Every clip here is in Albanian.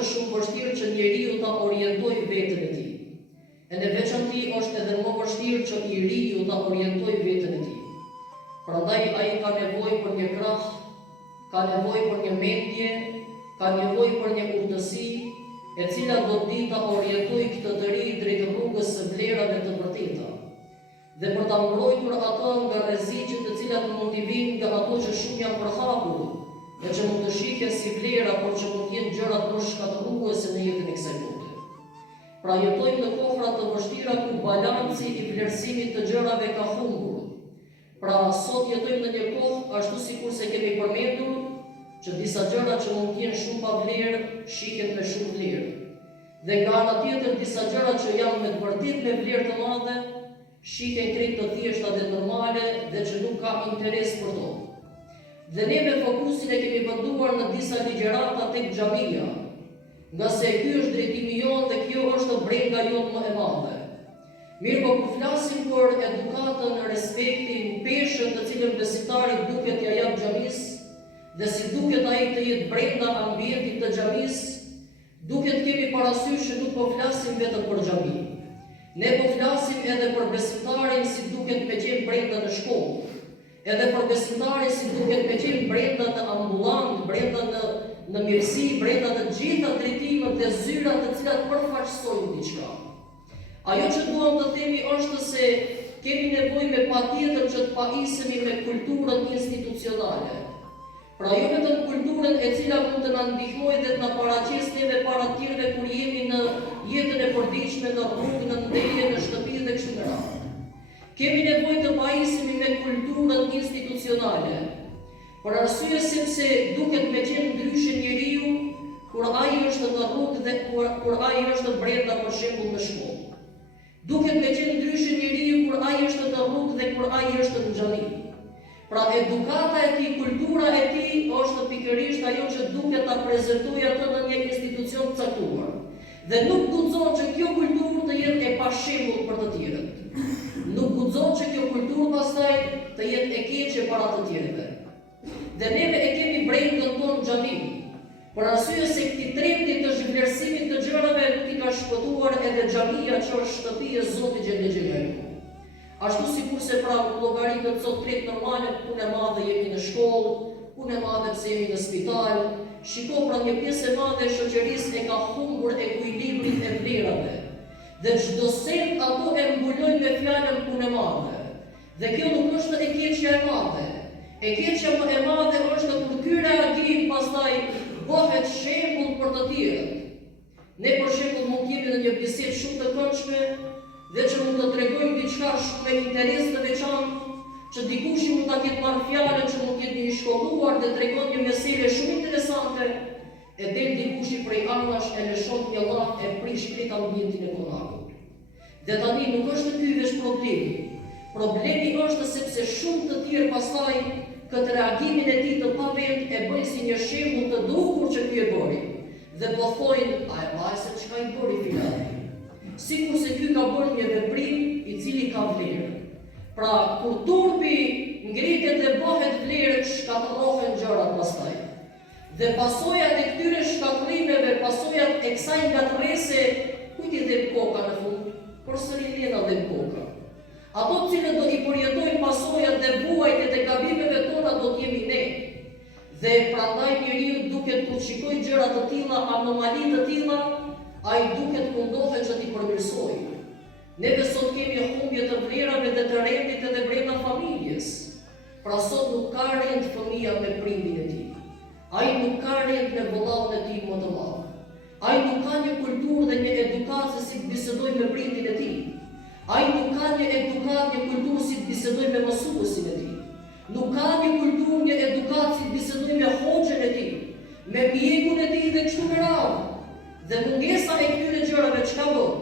është shumë vështirë që njeriu ta orientojë veten e tij. E në veçanti është edhe më vështirë që njeriu ta orientojë veten e tij. Prandaj ai ka nevojë për një krah, ka nevojë për një mendje, ka nevojë për një urtësi, e cila do të di ta orientojë këtë të ri drejt rrugës së vlerave të vërteta. Dhe për ta mbrojtur ato nga rreziqet të cilat mund t'i vinë nga ato që shumë janë përhapur, dhe që mund të shihen si vlera, por që mund të jenë gjëra më shkatërruese në jetën e kësaj bote. Pra jetojmë në kohra të vështira ku balanci i vlerësimit të gjërave ka humbur. Pra sot jetojmë në një kohë ashtu sikur se kemi përmendur që disa gjëra që mund të jenë shumë pa vlerë shihen me shumë vlerë. Dhe nga ana tjetër disa gjëra që janë me të vërtetë me vlerë të madhe shihen krejt të thjeshta dhe normale dhe që nuk ka interes për to. Dhe ne me fokusin e kemi venduar në disa ligjërata tek xhamia, nga se ky është drejtimi jonë dhe kjo është brenda jonë më e madhe. Mirë, po kur flasim për edukatën, respektin, peshën të cilën besimtari duket t'ia jap xhamisë, dhe si duket ai të jetë brenda ambientit të xhamisë, duket kemi parasysh që nuk po flasim vetëm për xhami. Ne po flasim edhe për besimtarin si duket me qenë brenda në shkollë, edhe për besimtarin si duket me qenë brenda në ambulant, brenda në mirësi, brenda në gjitha drejtimet dhe zyrat të cilat përfaqësojnë diçka. Ajo që duam të themi është se kemi nevojë me patjetër që të paisemi me kulturën institucionale. Pra jo vetëm kulturën e cila mund të na ndihmojë dhe të na paraqesë neve para të tjerëve kur jemi në jetën e përditshme, në rrugë, në ndërje, në shtëpi dhe kështu me radhë. Kemi nevojë të paisemi me kulturën institucionale. Për arsye sepse duket me qenë ndryshe njeriu kur ai është në rrugë dhe kur ai është brenda për shembull në shkollë. Duket me qenë ndryshe njeriu kur ai është në rrugë dhe kur ai është në xhami. Pra edukata e tij, kultura e tij është pikërisht ajo që duket ta prezantojë atë në një institucion të caktuar. Dhe nuk guxon që kjo kulturë të jetë e pashembull për të tjerët. Nuk guxon që kjo kulturë pastaj të jetë e keqe para të tjerëve. Dhe neve e kemi brendën tonë xhami. Për arsye se këtij trendi të zhvlerësimit të gjërave i ka shpëtuar edhe xhamia që është shtëpi e Zotit xhelel xhelalu. Ashtu sikur se pra llogaritet sot treg normale, punë e madhe jemi në shkollë, punë e madhe pse jemi në spital. Shiko pra një pjesë e madhe e shoqërisë e ka humbur ekuilibrin e vlerave. Dhe çdo sent ato e mbulojnë me fjalën punë e madhe. Dhe kjo nuk është e keqja e madhe. E keqja më e madhe është kur ky reagim pastaj bëhet shembull për të tjerët. Ne për shembull mund të jemi në një bisedë shumë të këndshme dhe që mund të tregojmë diçka me interes të veçantë, që dikush mund ta ketë marrë fjalën, që mund të jetë i shkolluar dhe tregon një meselë shumë interesante, e del dikush prej anash e lëshon një llah e prish krejt ambientin e konakut. Dhe tani nuk është ky veç problemi. Problemi është sepse shumë të tjerë pastaj këtë reagimin e tij të pavend e bëjnë si një shembull të duhur që ky e bëri. Dhe po thojnë, a e vaj se çka i bëri filani? Sikur se ky ka bërë një veprim i cili ka vlerë. Pra, kur turpi ngritet dhe bëhet vlerë, shkatërrohen gjërat pastaj. Dhe pasojat e këtyre shkatërrimeve, pasojat e kësaj ngatërrese, kujt i dhe koka në fund? Përsëri Lena dhe koka. Ato të cilët do i përjetojnë pasojat dhe vuajtjet e gabimeve tona do të jemi ne. Dhe prandaj njeriu duket kur shikojë gjëra të tilla, anomali të tilla, ai duket mundohet që t'i përmirësojë. Neve sot kemi humbje të vlerave dhe të rendit edhe brenda familjes. Pra sot nuk ka rend fëmia me prindin e tij. Ai nuk ka rend me vëllaun e tij më të madh. Ai nuk ka një kulturë dhe një edukatë si të bisedojë me prindin e tij. Ai nuk ka një edukatë, një kulturë si të bisedojë me mësuesin e tij. Nuk ka një kulturë, një edukatë si të bisedojë me hoxhën e tij, me mjekun e tij dhe kështu me radhë. Dhe mungesa e këtyre gjërave çka bën?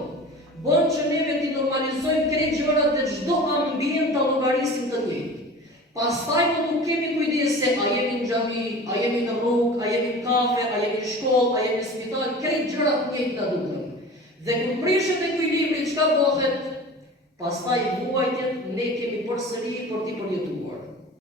Bën që neve të normalizojmë krejt gjërat dhe çdo ambient ta llogarisim të njëjtë. Pastaj nuk kemi kujdes se a jemi në xhami, a jemi në rrugë, a jemi në kafe, a jemi në shkollë, a jemi në spital, krejt gjërat të njëjta duken. Dhe kur prishet ekuilibri, çka bëhet? Pastaj vuajtjet ne kemi përsëri për t'i përjetuar.